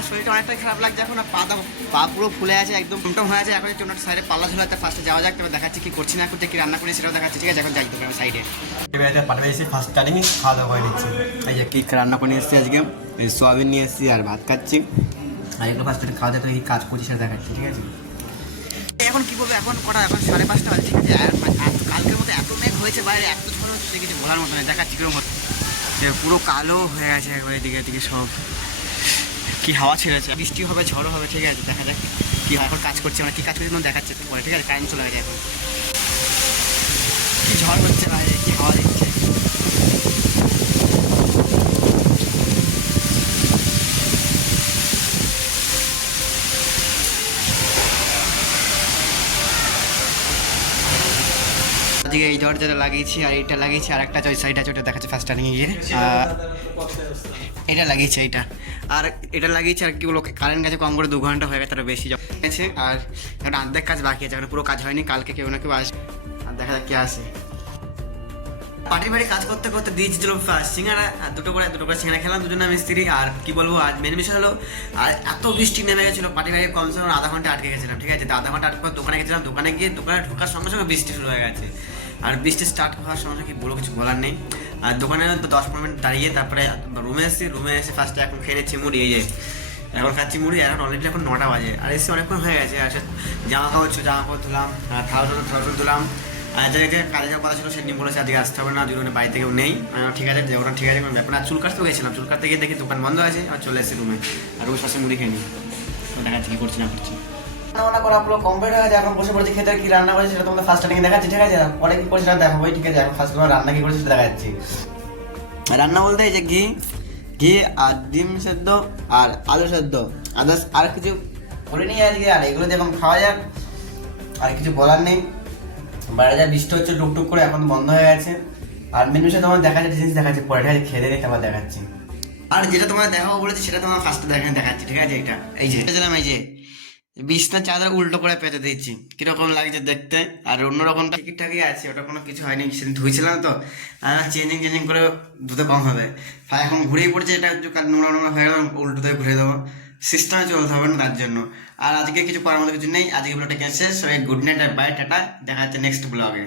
আর শরীরটা অনেকটাই খারাপ লাগছে এখন, পা পুরো ফুলে আছে, একদম টুমটম হয়ে আছে। এখন একটু সাইডে পাল্লা ঝোলা, ফার্স্টে যাওয়া যাক, তবে দেখাচ্ছি কি করছি না করতে, কি রান্না করি সেটাও দেখাচ্ছি। ঠিক আছে, এখন যাই তো সাইডে। এবার পাঠাবে এসে ফার্স্ট স্টার্টিং খাওয়া দাওয়া করে নিচ্ছি। এই যে কি রান্না করে নিয়ে এসেছি আজকে, সোয়াবিন নিয়ে এসেছি আর ভাত খাচ্ছি। আর এগুলো ফার্স্ট খাওয়া দাওয়া এই কাজ করছি সেটা দেখাচ্ছি। ঠিক আছে, এখন কী বলবো, এখন কটা, এখন 5:30 বাজে। ঠিক আছে, আর কালকের মতো এত মেঘ হয়েছে বাইরে, এত ঝড় হচ্ছে কিছু বলার মতো নয়। দেখাচ্ছি কিরকম পুরো কালো হয়ে গেছে একবার, এদিকে এদিকে সব কি হাওয়া ছেড়েছে, বৃষ্টি হবে, ঝড়ও হবে। ঠিক আছে, দেখা যাক কি হয়। এখন কাজ করছে, মানে কী কাজ করছে দেখাচ্ছে একটু পরে। ঠিক আছে, কারেন্ট চলে গেছে, এখন কি ঝড় হচ্ছে বাইরে, কি হাওয়া দিচ্ছে। এদিকে এই দরজাটা লাগিয়েছি, আর এইটা লাগিয়েছি, আর একটা ওই সাইড আছে ওটা দেখাচ্ছে ফার্স্ট টার্নিংয়ে গিয়ে। এটা লাগিয়েছে এইটা, আর এটা লাগিয়েছে। আর কি বলো, কারেন্ট গেছে কম করে 2 ঘন্টা হয়ে গেছে, তার বেশি গেছে। আর একটা অর্ধেক কাজ বাকি আছে, এখন পুরো কাজ হয়নি। কালকে কেউ না কেউ আসবে, আর দেখা যাক কে আসে। পার্টির বাড়ি কাজ করতে করতে দিয়েছিল সিঙ্গারা, আর দুটো করে সিঙ্গারা খেলাম, দুজনে আমি স্ত্রী। আর কি বলবো, আজ মেন বিষয় হলো, আর এত বৃষ্টি নেমে গেছিলো পার্টির বাড়ি, কমসে কম আধা ঘন্টা আটকে গেছিলাম। ঠিক আছে, আধা ঘন্টা আটকে দোকানে গেছিলাম, দোকানে গিয়ে দোকানে ঢোকার সঙ্গে সঙ্গে বৃষ্টি শুরু হয়ে গেছে। আর বৃষ্টি স্টার্ট হওয়ার সঙ্গে সঙ্গে কি বলবো, কিছু বলার নেই। আর দোকানে 10-15 মিনিট দাঁড়িয়ে তারপরে রুমে এসে ফার্স্টে এখন খেয়ে নিচ্ছি মুড়ি। এই যে এখন খাচ্ছি মুড়ি, এখন অলরেডি এখন 9টা বাজে, আর এসে অনেকক্ষণ হয়ে গেছে। আর জামা কাপড় ধুলাম, থাল ধুলাম। আর যে কাজে যাওয়ার কথা ছিল সেদিন বলেছে আজকে আসতে হবে না, দুজনে বাড়িতে কেউ নেই। ঠিক আছে, ওটা ঠিক আছে, কোনো ব্যাপার না। চুল কাটতে গেছিলাম, চুল কাটতে গিয়ে দেখি দোকান বন্ধ আছে, আর চলে এসেছি রুমে। আর রুমের পাশে মুড়ি খেয়ে নিই, দেখাচ্ছি কি করছি না করছি। রান্না করা পুরো কমপ্লিট হয়ে গেছে, এখন বসে পড়েছি খেতে। কি রান্না করেছি সেটা তোমাদের ফার্স্ট টাইম দেখাচ্ছি। ঠিক আছে, পরে কি করছি সেটা দেখাবো। ঠিক আছে, এখন ফার্স্ট তোমার রান্না কি করেছি সেটা দেখাচ্ছি। রান্না বলতে এই যে ঘি আর ডিম সেদ্ধ আর আলু সেদ্ধ, আদার্স আর কিছু করিনি আজকে। আর এগুলো দিয়ে এখন খাওয়া যাক, আর কিছু বলার নেই। বাইরে যা বৃষ্টি হচ্ছে টুকটুক করে, এখন বন্ধ হয়ে গেছে। আর মেনু সাথে তোমার দেখাচ্ছে, জিনিস দেখাচ্ছি পরে। ঠিক আছে, খেয়ে দেখে আবার দেখাচ্ছি। আর যেটা তোমার দেখাবো বলেছি সেটা তোমার ফার্স্টে দেখাচ্ছি। ঠিক আছে, এটা এই যে এই যে বিছনা চাদর উল্টো করে পেতে দিচ্ছি, কিরকম লাগছে দেখতে। আর অন্যরকমটা ঠিকঠাকই আছে, ওটা কোনো কিছু হয়নি, সেদিন ধুয়েছিলাম তো। আর চেঞ্জিং করে ধুতে কম হবে। এখন ঘুরেই পড়ছে, এটা নোংরা হয়ে গেল, উল্টো দিয়ে ঘুরে দেবো। সিস্টেমে চলতে হবে না তার জন্য। আর আজকে কিছু করার মতো কিছু নেই, আজকে ব্লগটা শেষ। সবাই গুড নাইট আর বাই, টাটা, দেখা যাচ্ছে নেক্সট ব্লগে।